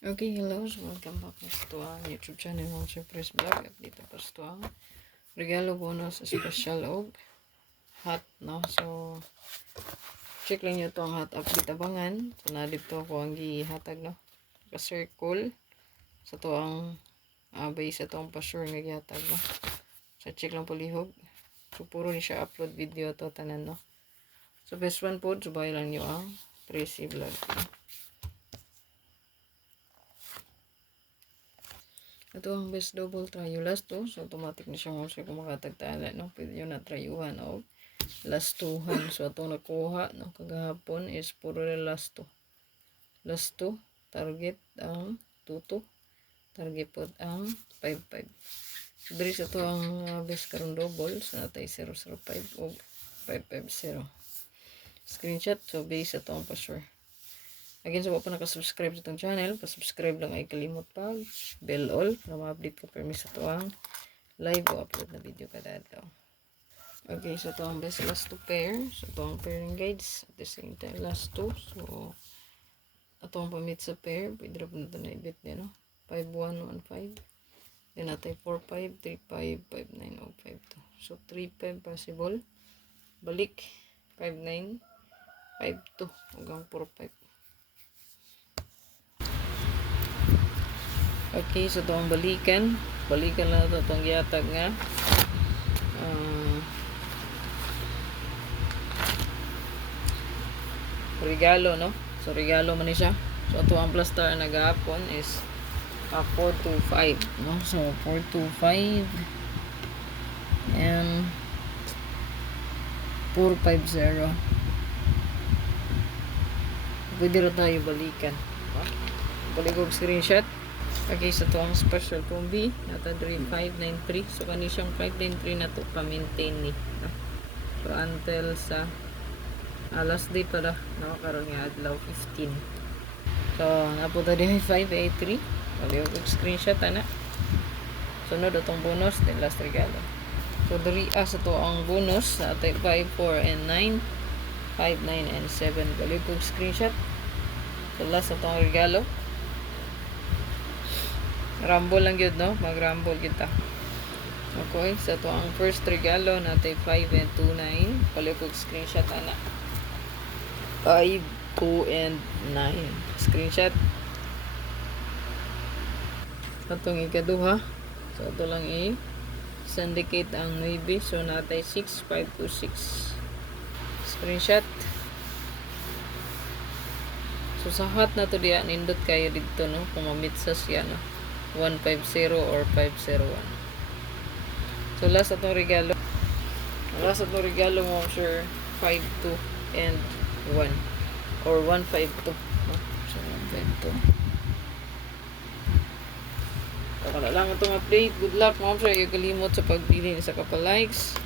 Okay, hello. So, welcome back to ang YouTube channel ng Surprise Vlog. Dito pa ito ang regalo bonus special og hat, no? So, check lang nyo ito ang hat update abangan. So, na dito ko ang gihatag, no? Ka-circle. So, ito ang base ito ang pa-sure nga gihatag, no? So, check lang po lihog. So, puro ni siya upload video to tanan, no? So, best one po, subay lang nyo ang Tracy Vlog, no? Ito ang best double try last to. So, automatic na siya kung kung makatagtala, no? Pwede nyo na tryuhan o last 2han. So, itong nakuha, no? Kagahapon is puro na last 2. Last 2. Target ang 2-2. Target po ang 5-5. So, diri sa ito ang best karong double. So, natay 0-0-5 o 5-5-0. Screenshot. So, base ito ang pa-sure. Again, sa so, pa nakasubscribe sa itong channel, pasubscribe lang ay kalimot pag bell all para ma-update ka permis sa ito ang live o upload na video kada daw. Okay, so ito ang best last 2 pair. So ito ang pairing guides at the same time last 2. So ito ang pamit sa pair. Pwede rin ito na i-bit niya, no? 5-1-1-5. Then natin 4-5, 3-5, 5-9, o 5-2. So 3-5 possible. Balik 5-9, 5-2 hanggang 4-5. Okay, so ito ang balikan. Balikan lang ito itong giatag nga. Regalo, no? So, regalo man siya. So, ito ang plus star na gahapon is 425, no? So, 425 and 450. Pwede rin tayo balikan. No? Balik ko screenshot. Okay, so ito ang special combi. Nata 3593. So, kani siyang 593 na ito pa-maintain ni. No? So, until sa last day pala. Nakakaroon nga adlaw 15. So, napunta din 583. Balik ko screenshot, ana. Sunod itong bonus. Then last regalo. So, dari sa ito ang bonus. Nata 5, 4, and 9. 5, 9, and 7. Balik ko screenshot. So, last itong regalo. Rumble lang yun, no? Mag-rumble kita. Okay, so ito ang first regalo natin 5 and 2, 9. Palikog screenshot, anak. 5, 2, and 9. Screenshot. Itong ikaduha. So ito lang syndicate ang 9. So natin 6, 5, 2, 6. Screenshot. So sa hat na to diyan, nindot kayo dito, no? Kung mamitsas yan, no? 150 or 501. So last atong regalo. Last atong regalo mo sure 52 and 1 or 152. No? So 152. So kala lang itong update. Good luck mo sure. Yung kalimot sa pagpili sa kapal likes.